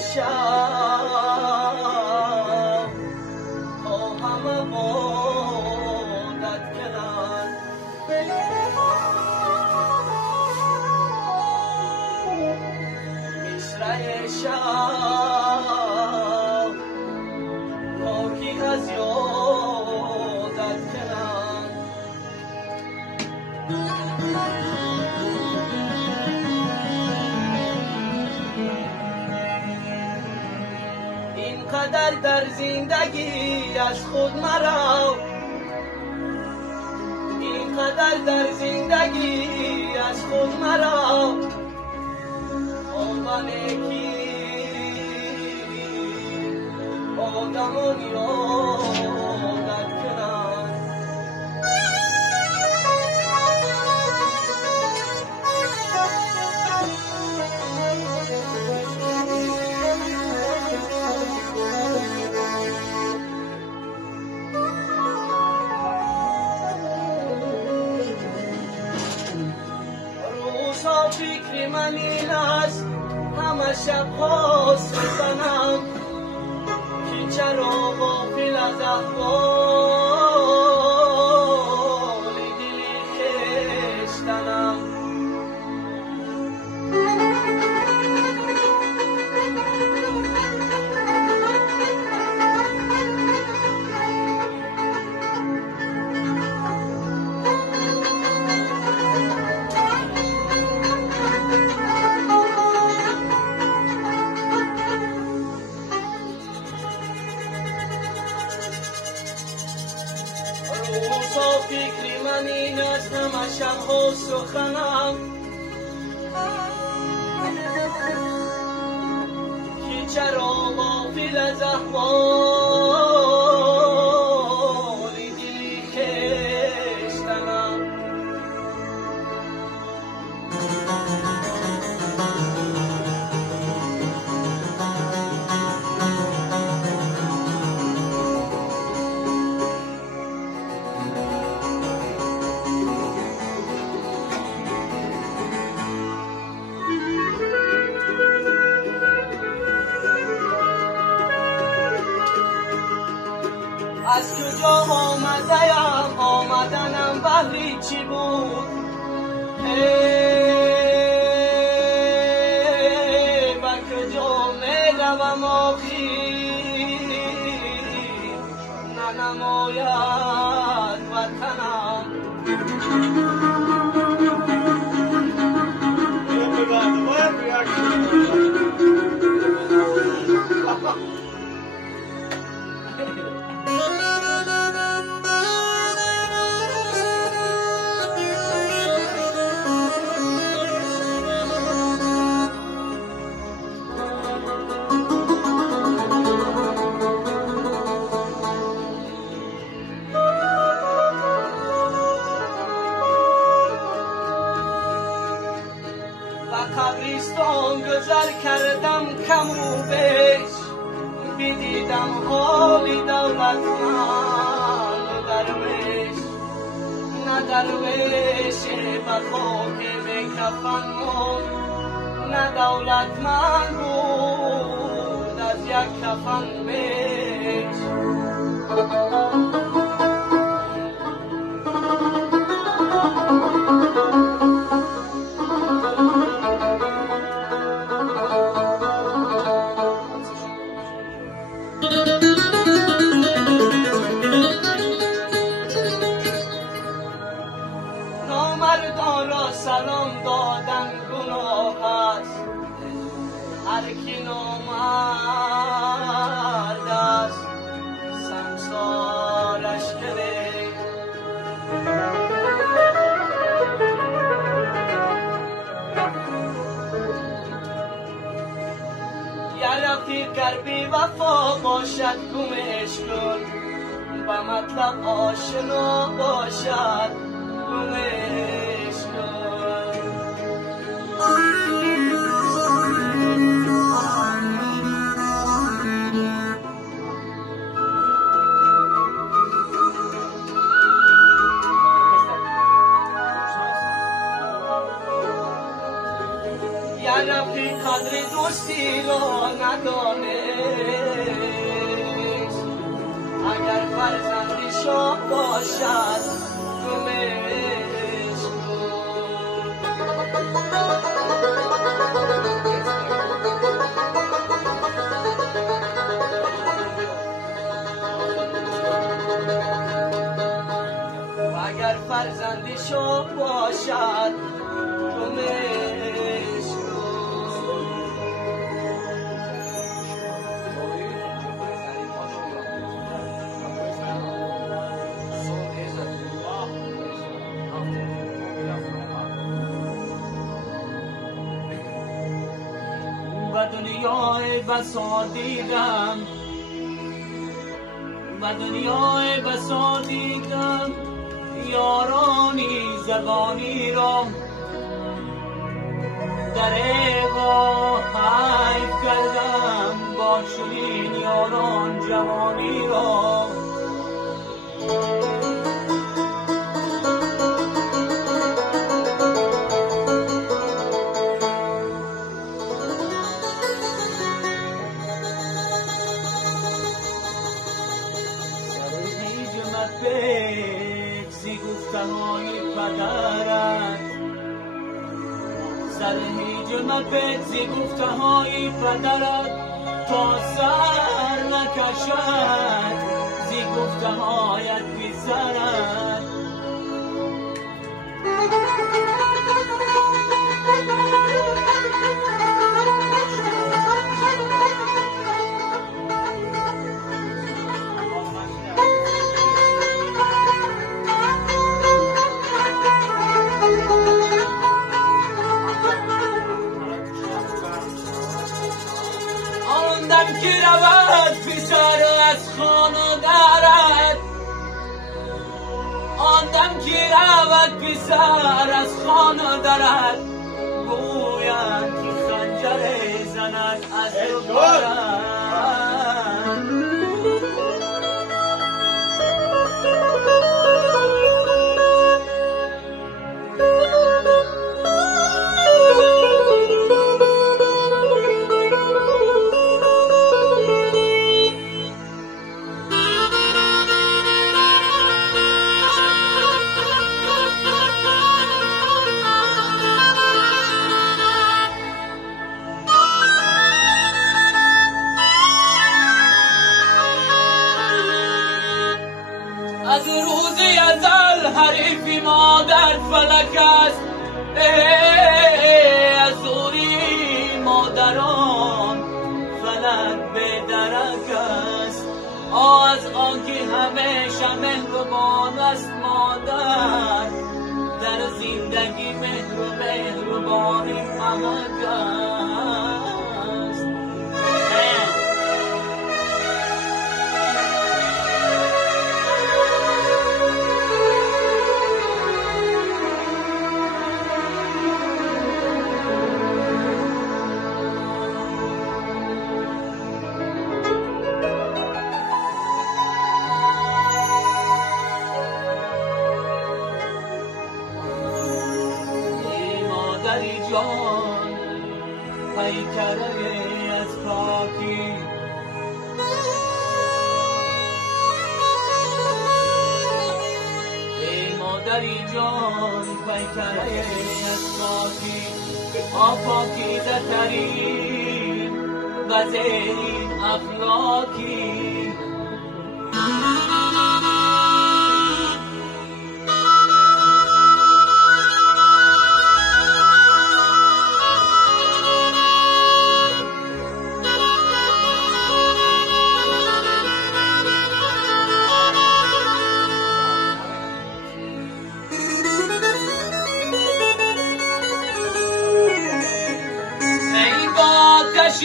شب تا همه عادت کنن مصرع شب پاکی از یادت کنن اینقدر در زندگی از خود مرا اینقدر در زندگی از خود مرا آمنه کی آدمان یادت کنن روزها فکر من این است همه شبها سوزنم که چرا غافل از احوال دلی خویشتنم روزها فکر من این است همه شبها سخنم که چرا غافل از احوال دلی خویشتنم از کجا آمده‌ام آمدنم بهری چی بود به کجا میروم آخر ننماید وطنم قبرستان گذر کردم کم و بیش بدیدم حالی دولتمند و درویش نه درویش به خاک به کفن مرد نه دولتمند بود از یک کفن بیش نامردان را سلام دادن گناه است هر کی نامرد است سمسارش کنه یا رفیق گر بی وفا باشد گمش کن به مطلب آشنا باشد گمش کن رفتی قدر دوستی را ندانست اگر فرزندی شاه باشد گمش اگر فرزندی شاه باشد گمش و دنیای بسا دیدم و دنیای بسا دیدم یارانی زبانی را در ایوا حیف کردم با چنین یاران جوانی را زی گفته‌های پدرت سر هیچ مپت زی گفته‌های پدرت تا سر نکشد زی گفته‌هایت پسرت آندم که رود پسر از خانه درد آندم که رود پسر از خانه درد گویند که خنجر زند از تو برد از روز ازل حریفی مادر فلک است از دوری مادران فلک به درک است از آنکه همیشه مهربان است مادر در زندگی مهربانی محک است جان پیکره از پاکی ای مادری جان پیکره از پاکی آپاکیزه ترین و زیرین اخلاقی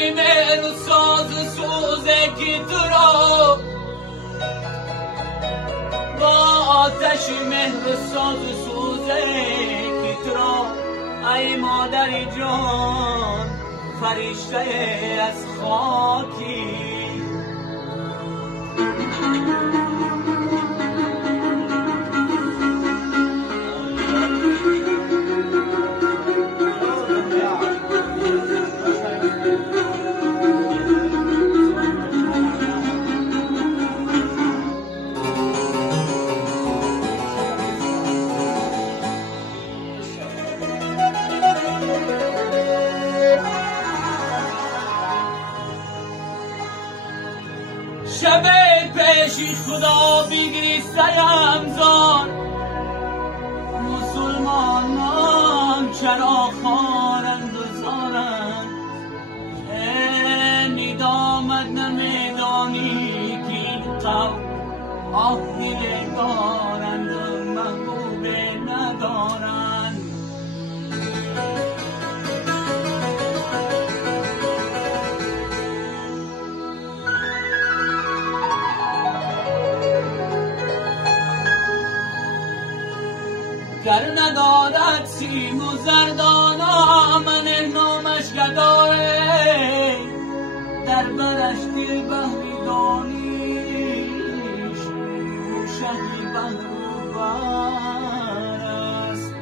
مهر و ساز سوزه که تو را با آتش مهر و ساز سوزه که تو را ای مادری جان فرشته از خاکی خدا بگیری سیم زار مسلمانان چرا خارند و زارند ندامت نمیدانی که این قوم آخری دارند و محبوب ندارند گر ندارد سیم و زردانا من نامش گدای در برش دل بحری دانیش شهی بهروبر است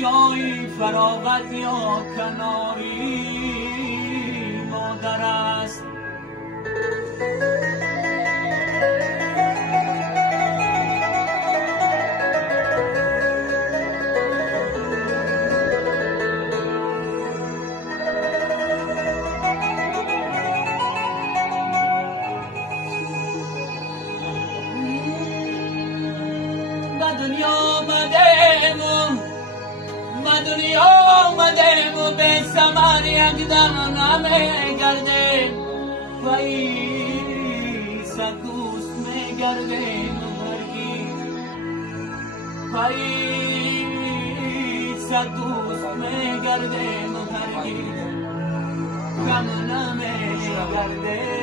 جای فراغت یا کناری مادر است به دنیا آمدیم و به ثمر یک دم نمیگردیم و ایسا دوست میگردیم هرگیز و ایسا دوست میگردیم هرگیز کم نمیگردیم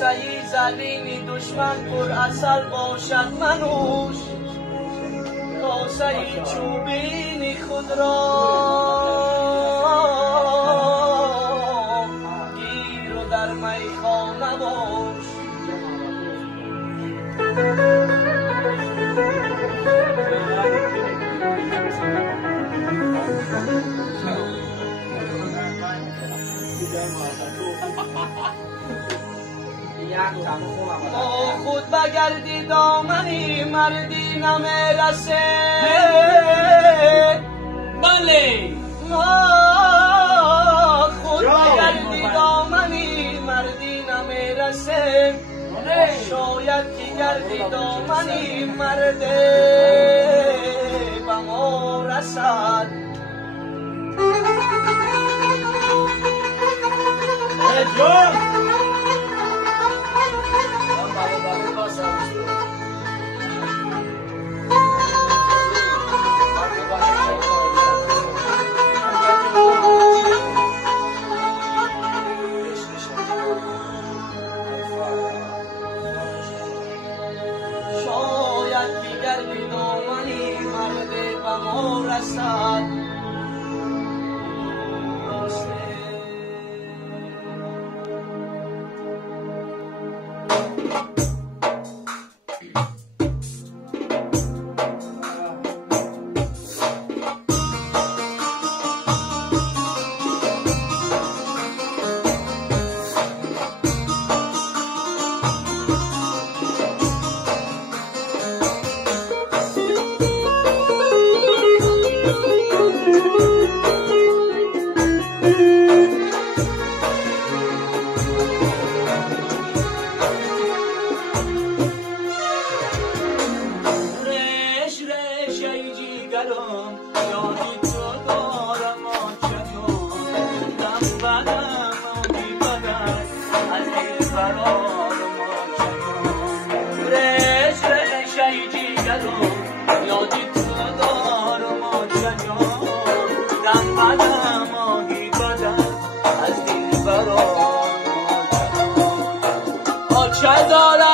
سعی زمینی دشمن پر اصل باشد منوش کاسه چوبینی خود را گیر و در میخانه باش خود بگردی دامنی مردی نمیرسه بله خود بگردی دامنی مردی نمیرسه شاید که گردی دامنی مرده به ما رسد شاید که گردی دامنی مرده به ما رسد یادی تو دارم آجا جان دم بدم آهی بدم چه دارد